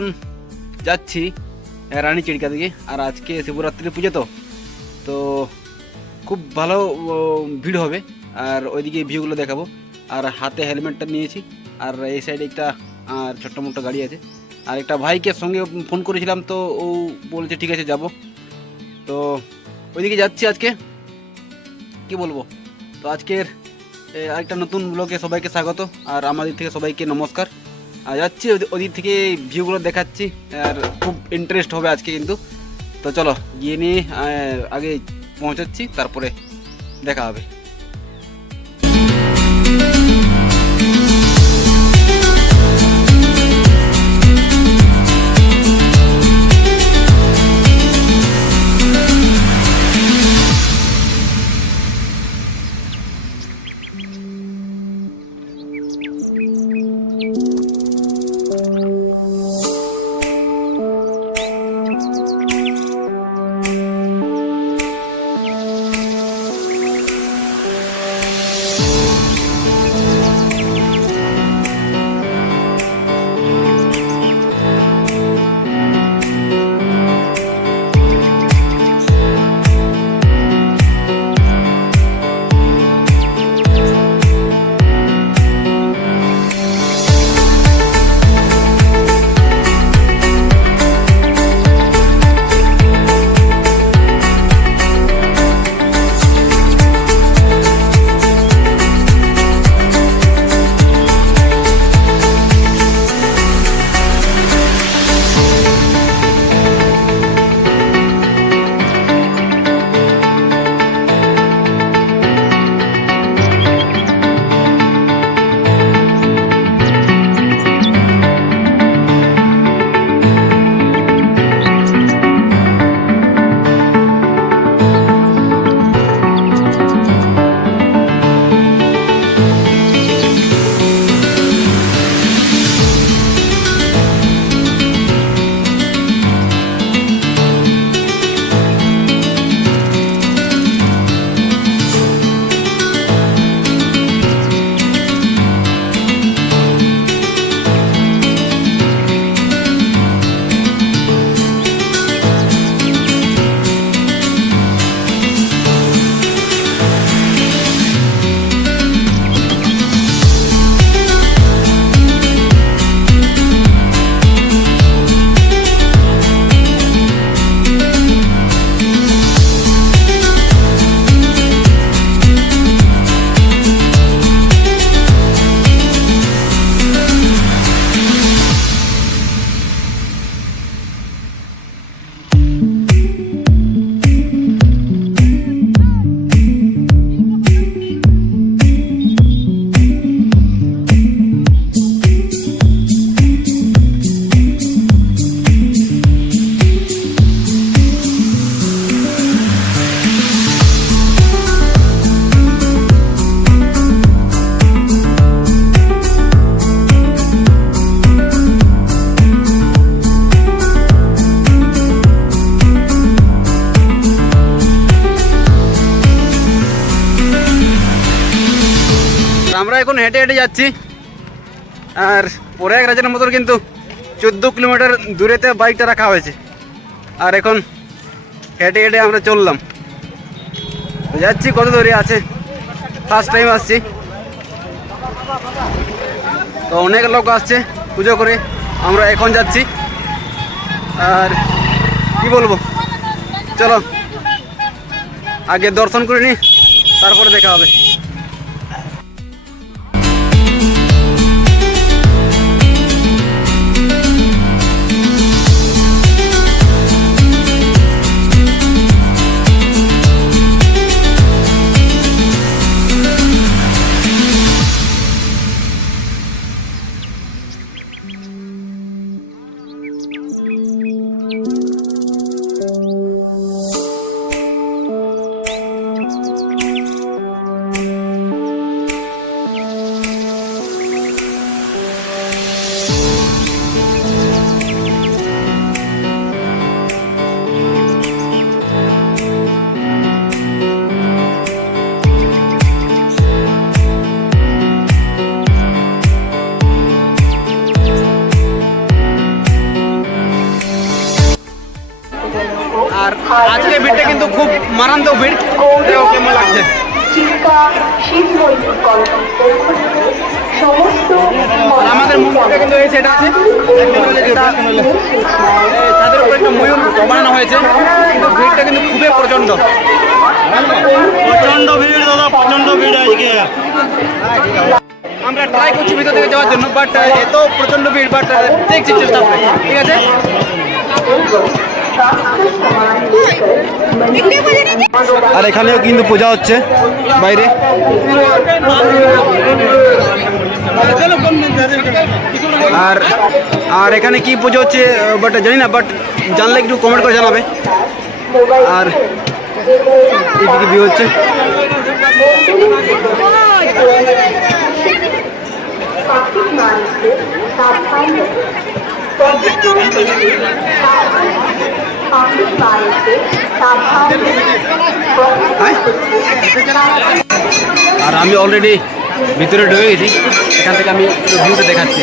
এখন যাচ্ছি রানী চিড়িকা দিকে। আর আজকে শিবরাত্রির পুজো তো। তো খুব ভালো ভিড় হবে। আর ওইদিকে ভিউগুলো দেখাবো। আর হাতে হেলমেটটা নিয়েছি। আর এই সাইডে একটা আর ছোট্ট মোট্ট গাড়ি আছে। আর একটা ভাইকে সঙ্গে ফোন করেছিলাম, তো ও বলেছে, ঠিক আছে, যাব। তো ওইদিকে যাচ্ছি আজকে। কি বলব? তো আজকের আরেকটা নতুন ব্লগে সবাইকে স্বাগত। আর আমাদের থেকে সবাইকে নমস্কার। যাচ্ছি ওদি- ওদিক থেকে ভিউগুলো দেখাচ্ছি, আর খুব ইন্টারেস্ট হবে আজকে কিন্তু। তো চলো, গিয়ে নিয়ে আগে পৌঁছাচ্ছি, তারপরে দেখা হবে। হেঁটে হেঁটে যাচ্ছি। আর প্রয়াগরাজের মতো কিন্তু চোদ্দ কিলোমিটার দূরেতে বাইকটা রাখা হয়েছে। আর এখন হেঁটে হেঁটে আমরা চললাম। যাচ্ছি, কত দূরে আছে? ফার্স্ট টাইম আসছি। তো অনেক লোক আসছে পুজো করে। আমরা এখন যাচ্ছি। আর কি বলব? চলো, আগে দর্শন করে নি তারপরে দেখা হবে। থেকে সমস্ত আর আমাদের মন্দিরটা কিন্তু এই সেটা আছে। তাদের উপরে একটা ময়ূর বানানো হয়েছে। কিন্তু ভিড়টা কিন্তু খুবই প্রচণ্ড প্রচণ্ড ভিড় দাদা প্রচণ্ড ভিড় আজকে। আমরা ট্রাই করছি ভিতর থেকে যাওয়ার জন্য বাট এত প্রচণ্ড ভিড় বাট দেখছি চেষ্টা ঠিক আছে? আর এখানেও কিন্তু পূজা হচ্ছে বাইরে। আর আর এখানে কি পুজো হচ্ছে বাট জানি না বাট জানলে একটু কমেন্ট করে জানাবে। আর এইদিকে বিয়ে হচ্ছে। আর আমি অলরেডি ভিতরে ঢুকে গেছি। এখান থেকে আমি ভিউটা দেখাচ্ছি।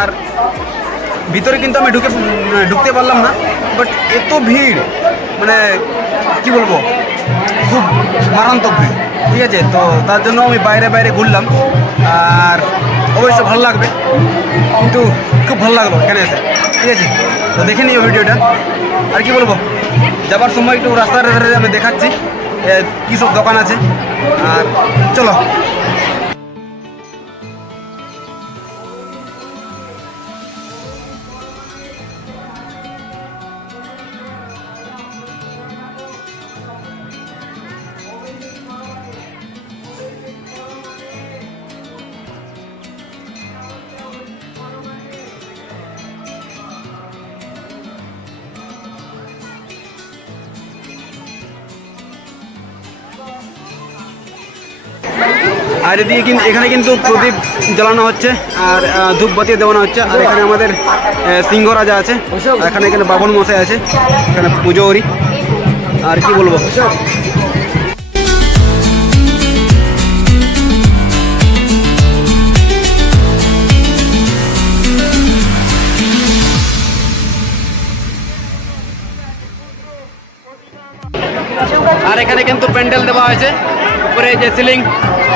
আর ভিতরে কিন্তু আমি ঢুকে ঢুকতে পারলাম না বাট এত ভিড় মানে কি বলব, খুব মারাত্মক ভিড়, ঠিক আছে? তো তার জন্য আমি বাইরে বাইরে ঘুরলাম, আর অবশ্য ভালো লাগবে, কিন্তু খুব ভালো লাগল এখানে এসে, ঠিক আছে? তো দেখে নিও ভিডিওটা, আর কি বলব, যাবার সময় একটু রাস্তার ধারে আমি দেখাচ্ছি কী সব দোকান আছে, আর চলো। আর এদিকে কিন্তু এখানে কিন্তু প্রদীপ জ্বালানো হচ্ছে আর ধূপবাতি দেওয়ানো হচ্ছে। আর এখানে আমাদের সিংহ রাজা আছে। এখানে এখানে বাবন মশাই আছে। এখানে পুজো হরি। আর কি বলব? আর এখানে কিন্তু প্যান্ডেল দেওয়া হয়েছে। উপরে যে সিলিং।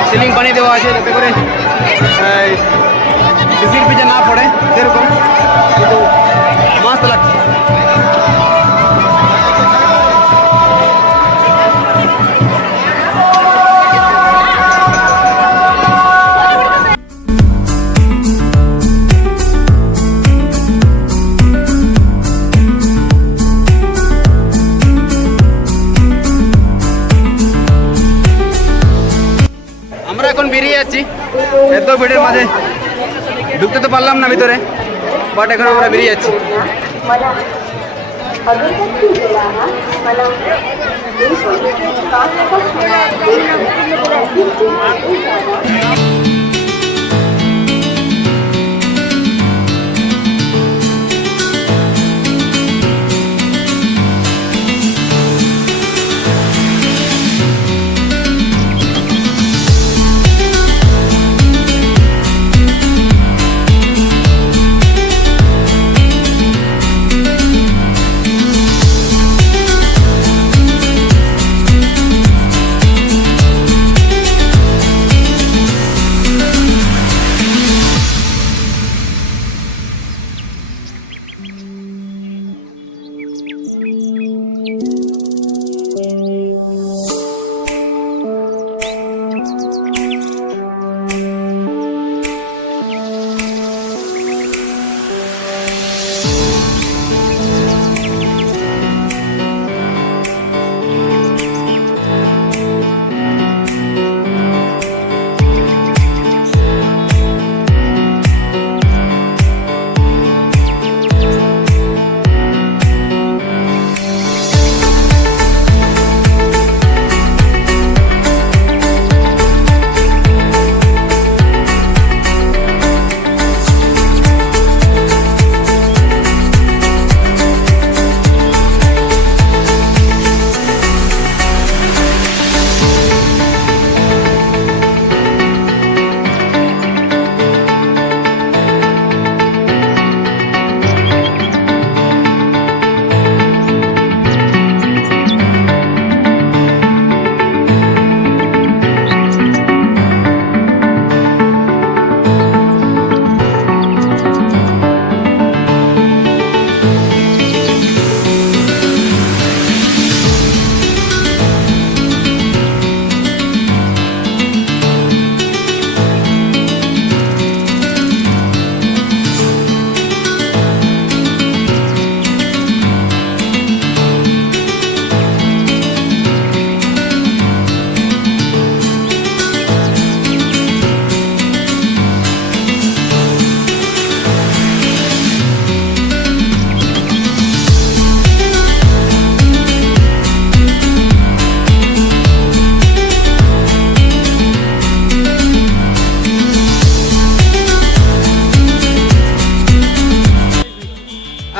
সিলিং বানিয়ে দেওয়া আছে যাতে করে এই, শিশির পিজে না পড়ে সেরকম কিন্তু মাস্ত লাগছে বেরিয়ে যাচ্ছি এত ভিড়ের মাঝে ঢুকতে তো পারলাম না ভিতরে বাট এখন আমরা বেরিয়ে যাচ্ছি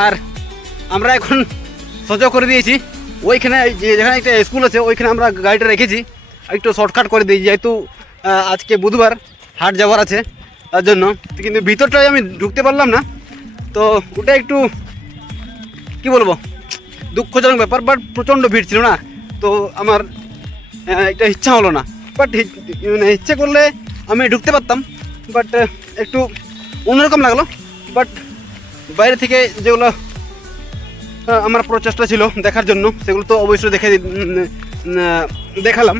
আর আমরা এখন সজা করে দিয়েছি। ওইখানে যেখানে একটা স্কুল আছে, ওইখানে আমরা গাড়িটা রেখেছি। একটু শর্টকাট করে দিই যেহেতু আজকে বুধবার, হাট যাওয়ার আছে, তার জন্য। কিন্তু ভিতরটায় আমি ঢুকতে পারলাম না। তো ওটা একটু, কি বলব, দুঃখজনক ব্যাপার বাট প্রচণ্ড ভিড় ছিল না। তো আমার একটা ইচ্ছা হলো না। বাট মানে ইচ্ছে করলে আমি ঢুকতে পারতাম। বাট একটু অন্যরকম লাগল। বাট বাইরে থেকে যেগুলো আমার প্রচেষ্টা ছিল দেখার জন্য, সেগুলো তো অবশ্যই দেখে দেখালাম।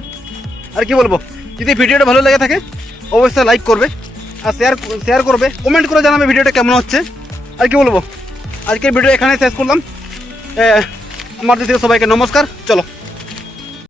আর কি বলব, যদি ভিডিওটা ভালো লেগে থাকে, অবশ্যই লাইক করবে, আর শেয়ার শেয়ার করবে কমেন্ট করে জানাবে ভিডিওটা কেমন হচ্ছে। আর কি বলব, আজকের ভিডিও এখানে শেষ করলাম। আমার দিক থেকে সবাইকে নমস্কার, চলো।